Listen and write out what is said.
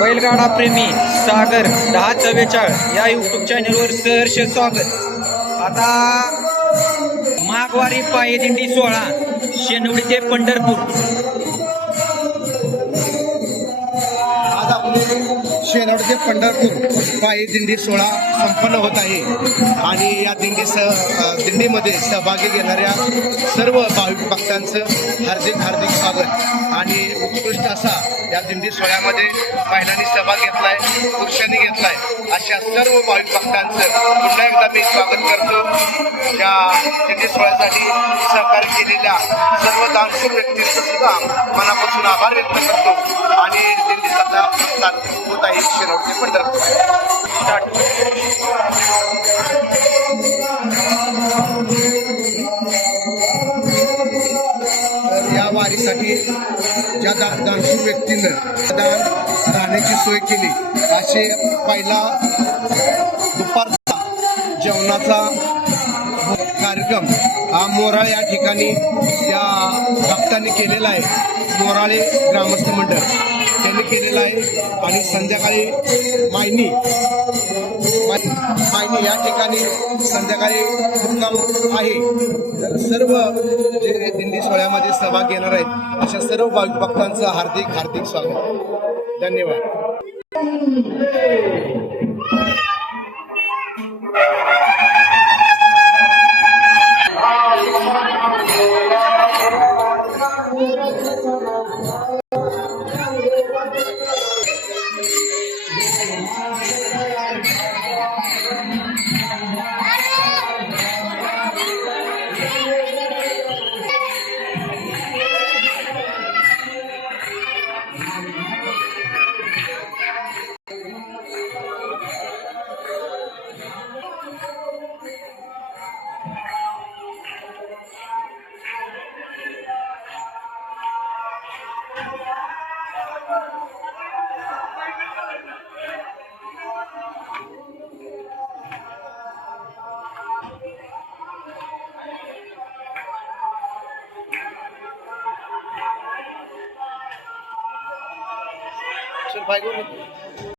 बैलगाडा प्रेमी सागर दहा चव्वेचाळ या युट्यूब चॅनलवर सहर्ष स्वागत. आता माघवारी पायदिंडी सोहळा शेनवडी ते पंढरपूर. शेनवड ते पंढरपूर पायी दिंडी सोहळा संपन्न होत आहे. आणि या दिंडी सह दिंडीमध्ये सहभागी घेणाऱ्या सर्व भाविक भक्तांचं हार्दिक हार्दिक स्वागत. आणि उत्कृष्ट असा या दिंडी सोहळ्यामध्ये महिलांनी सहभाग घेतलाय पुरुषांनी घेतलाय अशा सर्व भाविक भक्तांचं पुन्हा एकदा मी स्वागत करतो. या दिंडी सोहळ्यासाठी सहकार्य केलेल्या सर्व दानशूर व्यक्तींचं सुद्धा मनापासून आभार व्यक्त करतो. आणि दिंडी होत आहे शिरवते पंढरपूर या वारीसाठी ज्या दा दानशूर व्यक्तीनं दान राहण्याची सोय केली असे पहिला दुपारचा जेवणाचा कार्यक्रम हा मोराळे या ठिकाणी या भक्तांनी केलेला आहे. मोराळे ग्रामस्थ मंडळ. त्यांनी केलेला आहे. आणि संध्याकाळी मायनी मायनी या ठिकाणी संध्याकाळी मुक्काम आहे. तर सर्व जे दिंडी सोहळ्यामध्ये सहभाग घेणार आहेत अशा सर्व भक्तांचं हार्दिक हार्दिक स्वागत. धन्यवाद. Baixando, vai, gol.